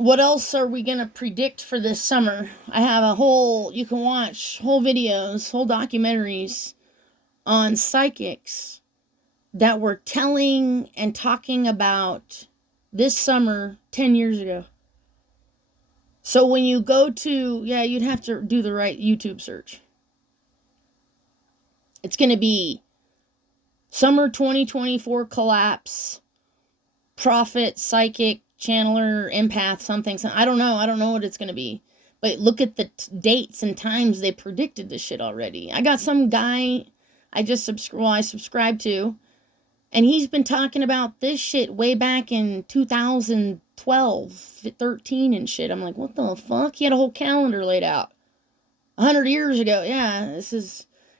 What else are we going to predict for this summer? I have you can watch whole videos, whole documentaries on psychics that were telling and talking about this summer 10 years ago. So when you go to, you'd have to do the right YouTube search. It's going to be summer 2024 collapse, prophet, psychic, channeler, empath, something. I don't know. I don't know what it's going to be. But look at the dates and times they predicted this shit already. I got some guy I subscribe to, and he's been talking about this shit way back in 2012, 13 and shit. I'm like, what the fuck? He had a whole calendar laid out. 100 years ago. Yeah,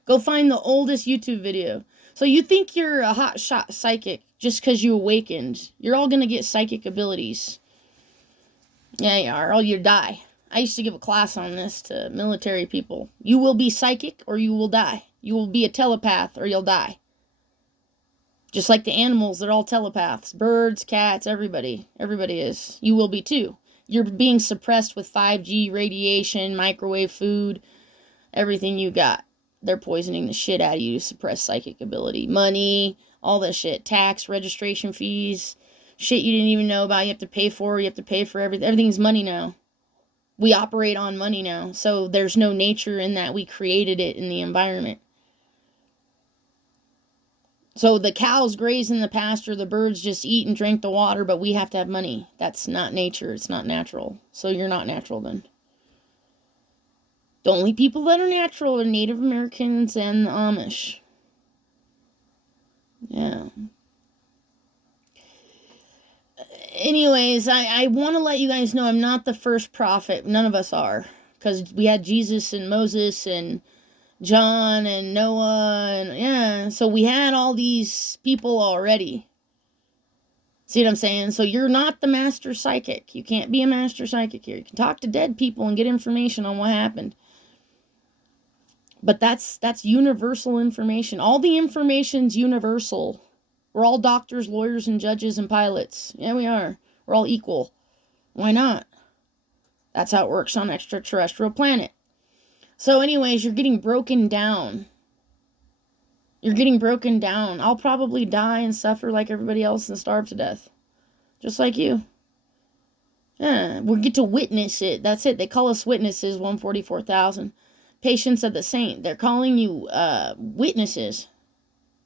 go find the oldest YouTube video. So you think you're a hot shot psychic just because you awakened. You're all going to get psychic abilities. Yeah, you are, or you die. I used to give a class on this to military people. You will be psychic or you will die. You will be a telepath or you'll die. Just like the animals, they're all telepaths. Birds, cats, everybody. Everybody is. You will be too. You're being suppressed with 5G radiation, microwave food, everything you got. They're poisoning the shit out of you to suppress psychic ability. Money, all that shit. Tax, registration fees, shit you didn't even know about. You have to pay for. You have to pay for everything. Everything's money now. We operate on money now. So there's no nature in that. We created it in the environment. So the cows graze in the pasture, the birds just eat and drink the water, but we have to have money. That's not nature. It's not natural. So you're not natural then. The only people that are natural are Native Americans and the Amish. Yeah. Anyways, I want to let you guys know I'm not the first prophet. None of us are. Because we had Jesus and Moses and John and Noah, and yeah, so we had all these people already. See what I'm saying? So you're not the master psychic. You can't be a master psychic here. You can talk to dead people and get information on what happened. But that's universal information. All the information's universal. We're all doctors, lawyers, and judges and pilots. Yeah, we are. We're all equal. Why not? That's how it works on extraterrestrial planet. So anyways, you're getting broken down. You're getting broken down. I'll probably die and suffer like everybody else and starve to death. Just like you. Yeah, we get to witness it. That's it. They call us witnesses, 144,000. Patients of the saint. They're calling you witnesses.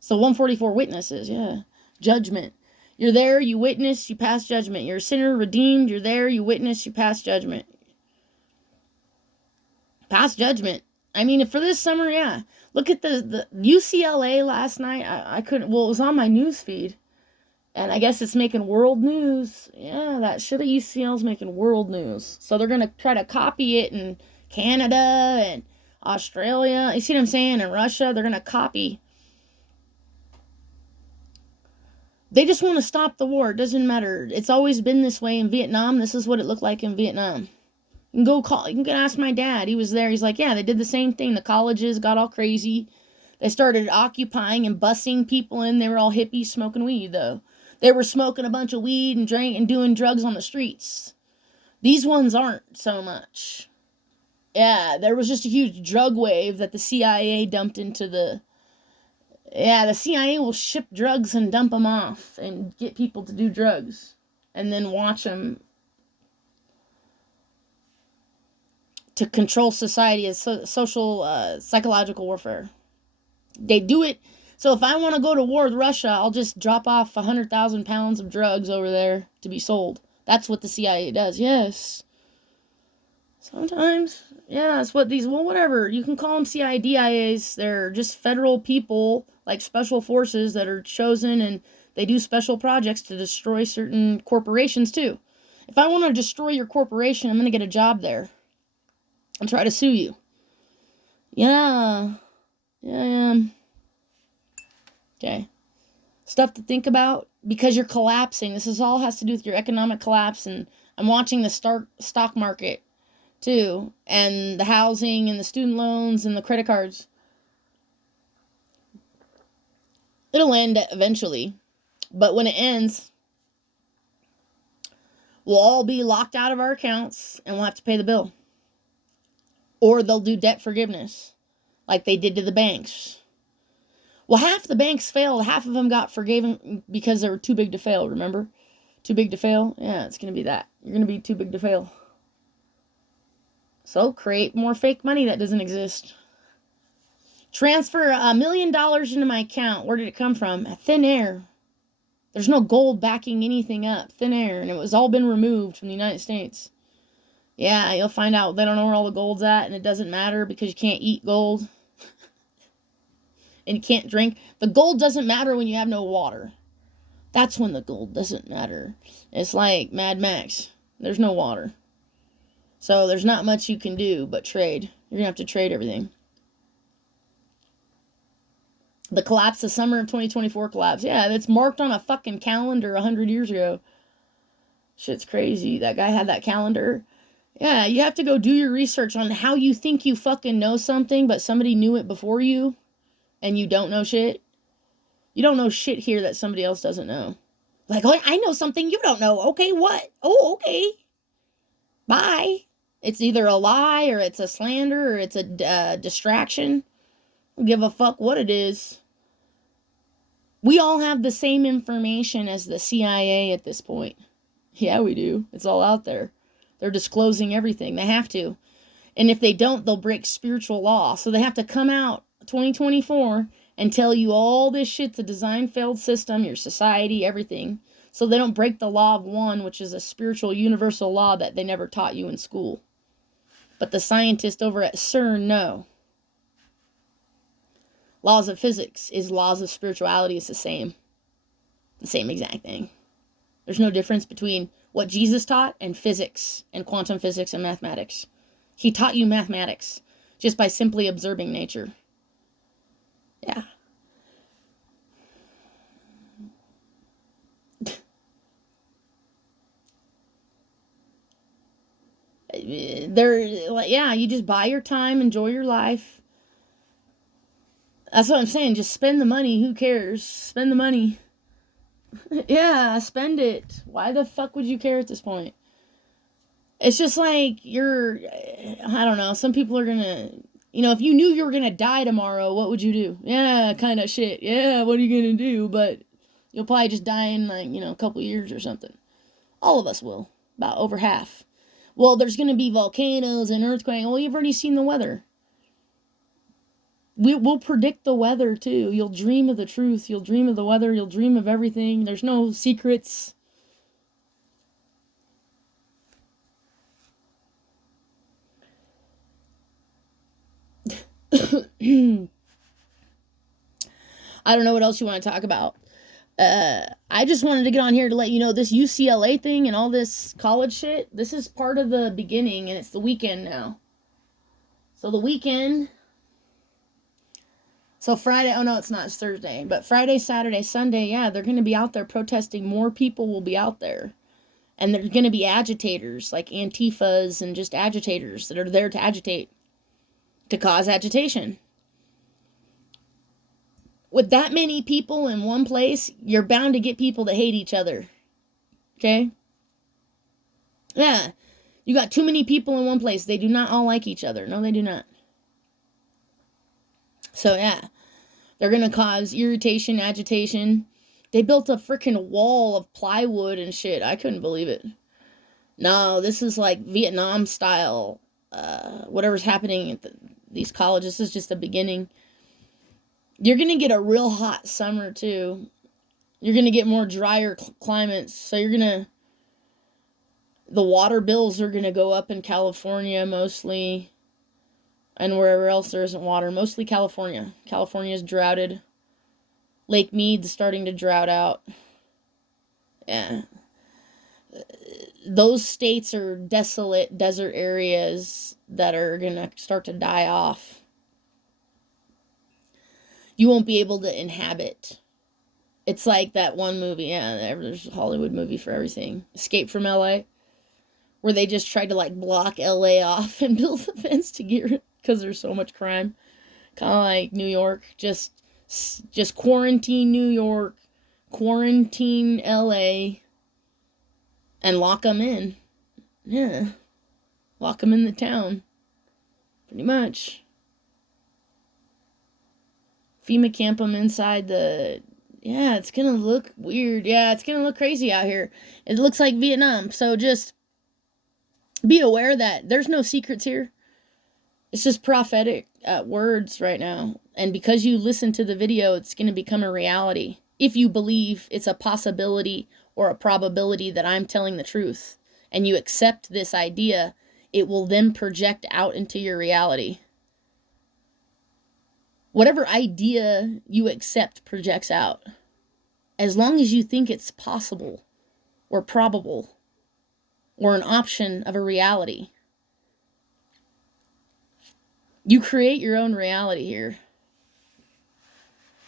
So 144 witnesses, yeah. Judgment. You're there, you witness, you pass judgment. You're a sinner, redeemed. You're there, you witness, you pass judgment. Pass judgment. I mean, for this summer, yeah. Look at the UCLA last night. I couldn't, well, it was on my news feed. And I guess it's making world news. Yeah, that shit at UCL's making world news. So they're going to try to copy it in Canada and Australia. You see what I'm saying? In Russia, they're going to copy. They just want to stop the war. It doesn't matter. It's always been this way in Vietnam. This is what it looked like in Vietnam. You can go ask my dad. He was there. He's like, yeah, they did the same thing. The colleges got all crazy. They started occupying and busing people in. They were all hippies smoking weed, though. They were smoking a bunch of weed and drinking and doing drugs on the streets. These ones aren't so much. Yeah, there was just a huge drug wave that the CIA dumped into the... Yeah, the CIA will ship drugs and dump them off and get people to do drugs. And then watch them to control society as social, psychological warfare. They do it. So if I want to go to war with Russia, I'll just drop off 100,000 pounds of drugs over there to be sold. That's what the CIA does. Yes. Sometimes. Yeah, that's what these, well, whatever. You can call them CIA, DIAs. They're just federal people, like special forces that are chosen, and they do special projects to destroy certain corporations, too. If I want to destroy your corporation, I'm going to get a job there. I'll try to sue you. Yeah. Yeah, I am. Okay. Stuff to think about because you're collapsing. This all has to do with your economic collapse, and I'm watching the stock market too, and the housing and the student loans and the credit cards. It'll end eventually, but when it ends, We'll all be locked out of our accounts and we'll have to pay the bill. Or they'll do debt forgiveness like they did to the banks. Well, half the banks failed. Half of them got forgiven because they were too big to fail, remember? Too big to fail? Yeah, it's going to be that. You're going to be too big to fail. So create more fake money that doesn't exist. Transfer $1 million into my account. Where did it come from? Thin air. There's no gold backing anything up. Thin air. And it was all been removed from the United States. Yeah, you'll find out they don't know where all the gold's at, and it doesn't matter because you can't eat gold. And you can't drink. The gold doesn't matter when you have no water. That's when the gold doesn't matter. It's like Mad Max. There's no water. So there's not much you can do but trade. You're going to have to trade everything. The collapse, the summer of 2024 collapse. Yeah, it's marked on a fucking calendar 100 years ago. Shit's crazy. That guy had that calendar. Yeah, you have to go do your research on how you think you fucking know something, but somebody knew it before you, and you don't know shit. You don't know shit here that somebody else doesn't know. Like, oh, I know something you don't know. Okay, what? Oh, okay. Bye. It's either a lie, or it's a slander, or it's a distraction. I don't give a fuck what it is. We all have the same information as the CIA at this point. Yeah, we do. It's all out there. They're disclosing everything. They have to. And if they don't, they'll break spiritual law. So they have to come out 2024 and tell you all this shit's a design failed system, your society, everything. So they don't break the law of one, which is a spiritual universal law that they never taught you in school. But the scientists over at CERN know. Laws of physics is laws of spirituality. It's the same. The same exact thing. There's no difference between what Jesus taught and physics and quantum physics and mathematics. He taught you mathematics just by simply observing nature. Yeah. They're like, yeah, you just buy your time, enjoy your life. That's what I'm saying. Just spend the money. Who cares? Spend the money. Yeah, spend it. Why the fuck would you care at this point? It's just like I don't know. Some people are gonna, if you knew you were gonna die tomorrow, what would you do? Yeah, kind of shit. Yeah, what are you gonna do? But you'll probably just die in a couple years or something. All of us will. About over half. Well, there's gonna be volcanoes and earthquakes. Well, you've already seen the weather. We'll predict the weather too. You'll dream of the truth. You'll dream of the weather. You'll dream of everything. There's no secrets. I don't know what else you want to talk about. I just wanted to get on here to let you know this UCLA thing and all this college shit. This is part of the beginning, and it's the weekend now. So the weekend. So Friday, oh no, it's not, it's Thursday. But Friday, Saturday, Sunday, yeah, they're going to be out there protesting. More people will be out there. And there's going to be agitators, like Antifas and just agitators that are there to agitate. To cause agitation. With that many people in one place, you're bound to get people that hate each other. Okay? Yeah. You got too many people in one place. They do not all like each other. No, they do not. So, yeah. They're going to cause irritation, agitation. They built a freaking wall of plywood and shit. I couldn't believe it. No, this is like Vietnam style. Whatever's happening at these colleges. This is just the beginning. You're going to get a real hot summer, too. You're going to get more drier climates. So the water bills are going to go up in California mostly. And wherever else there isn't water. Mostly California. California's droughted. Lake Mead's starting to drought out. Yeah. Those states are desolate desert areas that are going to start to die off. You won't be able to inhabit. It's like that one movie, yeah, there's a Hollywood movie for everything. Escape from LA, where they just tried to block LA off and build a fence to get rid, because there's so much crime. Kind of like New York, just quarantine New York, quarantine LA, and lock them in. Yeah. Lock them in the town. Pretty much. FEMA camp them inside the... Yeah, it's gonna look weird. Yeah, it's gonna look crazy out here. It looks like Vietnam. So just be aware that there's no secrets here. It's just prophetic words right now. And because you listen to the video, it's going to become a reality. If you believe it's a possibility or a probability that I'm telling the truth, and you accept this idea, it will then project out into your reality. Whatever idea you accept projects out. As long as you think it's possible or probable or an option of a reality. You create your own reality here.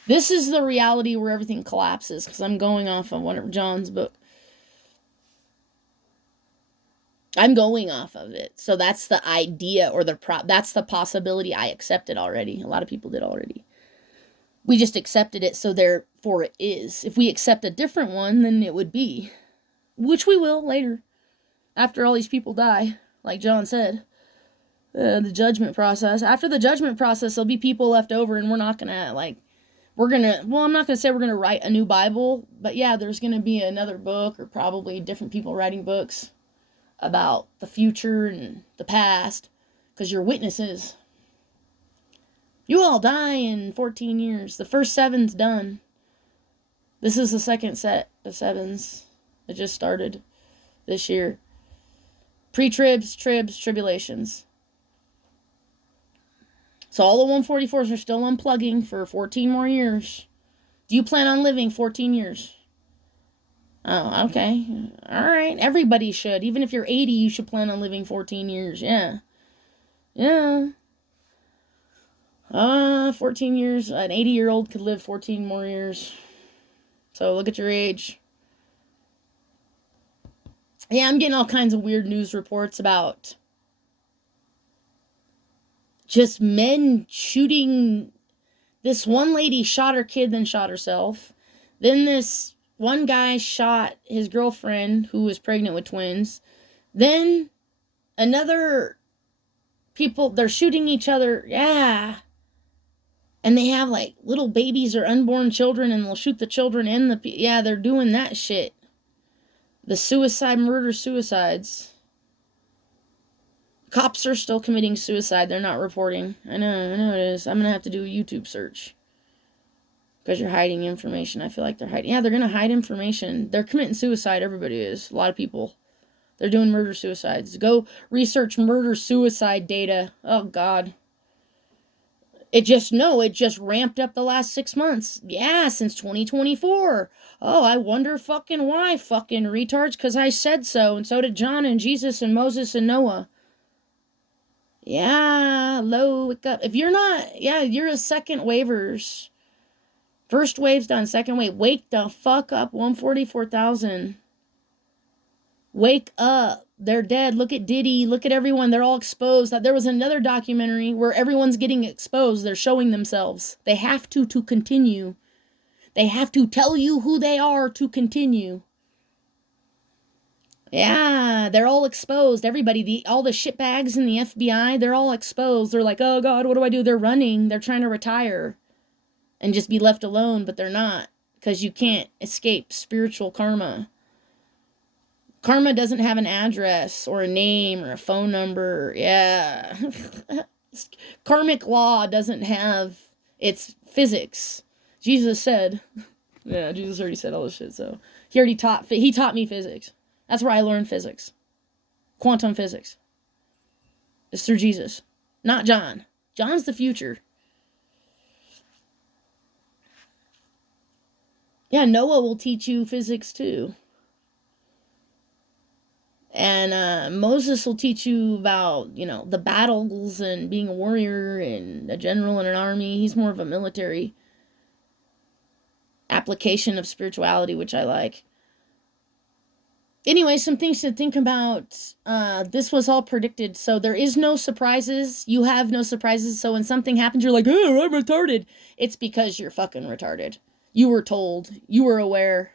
This is the reality where everything collapses, because I'm going off of one of John's book. I'm going off of it. So that's the idea, or that's the possibility I accepted already. A lot of people did already. We just accepted it, so therefore it is. If we accept a different one, then it would be. Which we will later. After all these people die, like John said. The judgment process. After the judgment process, there'll be people left over, and we're not going to, I'm not going to say we're going to write a new Bible, but yeah, there's going to be another book, or probably different people writing books about the future and the past, because you're witnesses. You all die in 14 years. The first 7's done. This is the second set of 7s that just started this year. Pre-tribs, tribs, tribulations. So all the 144s are still unplugging for 14 more years. Do you plan on living 14 years? Oh, okay. All right. Everybody should. Even if you're 80, you should plan on living 14 years. Yeah. Yeah. 14 years. An 80-year-old could live 14 more years. So look at your age. Yeah, I'm getting all kinds of weird news reports about just men shooting. This one lady shot her kid, then shot herself. Then this one guy shot his girlfriend, who was pregnant with twins. Then another people, they're shooting each other. Yeah. And they have like little babies or unborn children, and they'll shoot the children and the... Yeah, they're doing that shit. The suicides. Cops are still committing suicide. They're not reporting. I know it is. I'm going to have to do a YouTube search. Because you're hiding information. I feel like they're hiding. Yeah, they're going to hide information. They're committing suicide. Everybody is. A lot of people. They're doing murder-suicides. Go research murder-suicide data. Oh, God. It just ramped up the last 6 months. Yeah, since 2024. Oh, I wonder fucking why, fucking retards. Because I said so. And so did John and Jesus and Moses and Noah. Yeah, wake up. If you're not, you're a second waivers. First wave's done, second wave. Wake the fuck up, 144,000. Wake up. They're dead. Look at Diddy. Look at everyone. They're all exposed. There was another documentary where everyone's getting exposed. They're showing themselves. They have to continue. They have to tell you who they are to continue. Yeah, they're all exposed. Everybody, all the shitbags in the FBI, they're all exposed. They're like, oh God, what do I do? They're running. They're trying to retire and just be left alone, but they're not, because you can't escape spiritual karma. Karma doesn't have an address or a name or a phone number. Yeah. Karmic law doesn't have, it's physics. Jesus said, yeah, Jesus already said all this shit, so he taught me physics. That's where I learned physics. Quantum physics. It's through Jesus. Not John. John's the future. Yeah, Noah will teach you physics too. And Moses will teach you about, the battles and being a warrior and a general in an army. He's more of a military application of spirituality, which I like. Anyway, some things to think about. This was all predicted, so there is no surprises. You have no surprises, so when something happens, you're like, oh, I'm retarded. It's because you're fucking retarded. You were told. You were aware.